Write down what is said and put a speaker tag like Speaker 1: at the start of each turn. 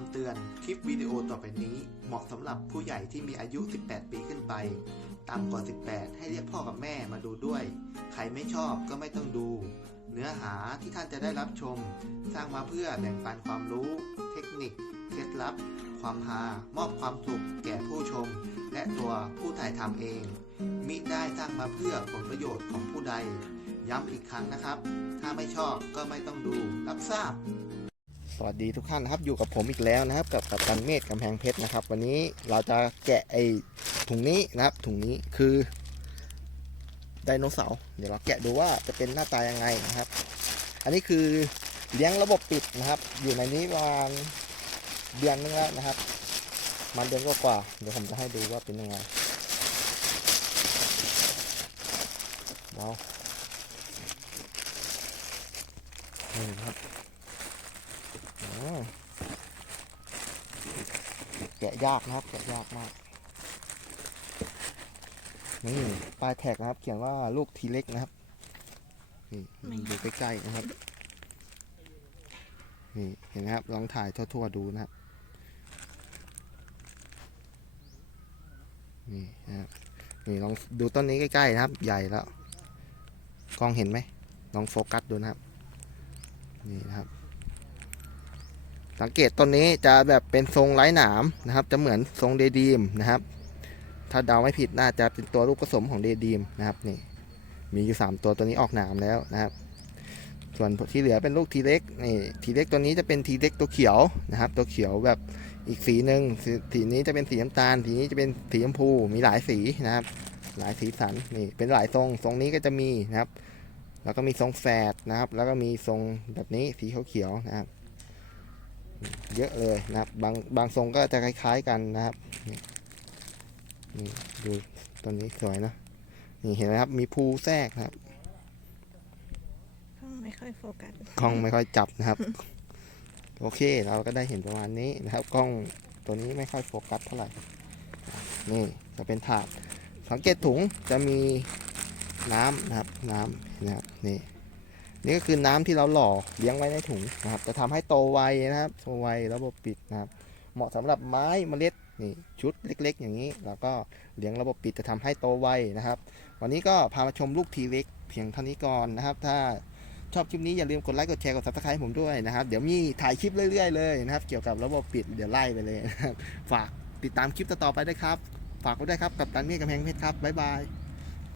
Speaker 1: ำเตือน คลิปวิดีโอต่อไปนี้ เหมาะสำหรับผู้ใหญ่ที่มีอายุ 18 ปีขึ้นไป ต่ำกว่า 18 ให้เรียกพ่อกับแม่มาดูด้วย ใครไม่ชอบก็ไม่ต้องดู เนื้อหาที่ท่านจะได้รับชม สร้างมาเพื่อแบ่งปันความรู้ เทคนิค เคล็ดลับ ความฮา มอบความสุขแก่ผู้ชม และตัวผู้ถ่ายทำเอง มิได้สร้างมาเพื่อผลประโยชน์ของผู้ใด ย้ำอีกครั้งนะครับ ถ้าไม่ชอบก็ไม่ต้องดู รับทราบ สวัสดีทุกท่านนะครับอยู่กับผมอีกแล้วนะครับ กับกัปตันเมธกำแพงเพชรนะครับ วันนี้เราจะแกะไอ้ถุงนี้นะครับถุงนี้คือไดโนเสาร์เดี๋ยวเราแกะดูว่าจะเป็นหน้าตายังไงนะครับ อันนี้คือเลี้ยงระบบปิดนะครับ อยู่ในนี้ประมาณเดือนนึงแล้วนะครับ มันเดือนกว่าๆเดี๋ยวผมจะให้ดูว่าเป็นยังไงว้าวนี่ครับ แกะยากนะครับ แกะยากมาก นี่ปลายแท็กนะครับ เขียนว่าลูกทีเล็กนะครับ นี่ดูใกล้ๆนะครับ นี่เห็นไหมครับ ลองถ่ายทั่วๆดูนะครับ นี่นะครับ นี่ลองดูต้นนี้ใกล้ๆนะครับ ใหญ่แล้ว กล้องเห็นไหม ลองโฟกัสดูนะครับ นี่นะครับ สังเกตต้นนี้จะแบบเป็นทรงไร้หนามนะครับ จะเหมือนทรงเดดีมนะครับ ถ้าเดาไม่ผิดน่าจะเป็นตัวลูกผสมของเดดีมนะครับนี่มีอยู่สามตัวตัวนี้ออกหนามแล้วนะครับ ส่วนที่เหลือเป็นลูกทีเล็กนี่ทีเล็กตัวนี้จะเป็นทีเล็กตัวเขียวนะครับ ตัวเขียวแบบอีกสีหนึ่งสีสีนี้จะเป็นสีน้ำตาลสีนี้จะเป็นสีชมพูมีหลายสีนะครับ หลายสีสันนี่เป็นหลายทรงทรงนี้ก็จะมีนะครับ แล้วก็มีทรงแฝดนะครับ แล้วก็มีทรงแบบนี้สีเขียวๆนะครับ เยอะเลยนะครับ บางบางทรงก็จะคล้ายๆกันนะครับนี่นี่ดูตัวนี้สวยนะนี่เห็นไหมครับ มีภูแทรกนะครับ
Speaker 2: กล้องไม่ค่อยโฟกัส
Speaker 1: กล้องไม่ค่อยจับนะครับ โอเคเราก็ได้เห็นประมาณนี้นะครับกล้องตัวนี้ไม่ค่อยโฟกัสเท่าไหร่นี่จะเป็นถาดสังเกตถุงจะมีน้ำนะครับ น้ำนะครับนี่ นี่ก็คือน้ำที่เราหล่อเลี้ยงไว้ในถุงนะครับ จะทำให้โตไวนะครับโตไวระบบปิดนะครับ เหมาะสำหรับไม้เมล็ดนี่ชุดเล็ก ๆ อย่างนี้ แล้วก็เลี้ยงระบบปิดจะทำให้โตไวนะครับ วันนี้ก็พามาชมลูกทีเล็กเพียงเท่านี้ก่อนนะครับ ถ้าชอบคลิปนี้อย่าลืมกดไลค์กดแชร์กด subscribe ให้ผมด้วยนะครับ เดี๋ยวมีถ่ายคลิปเรื่อยๆเลยนะครับ เกี่ยวกับระบบปิดเดี๋ยวไล่ไปเลย ฝากติดตามคลิปต่อๆไปด้วยครับ ฝากไว้ด้ครับกับตันเมฆกำแพงเพชรครับบ๊ายบาย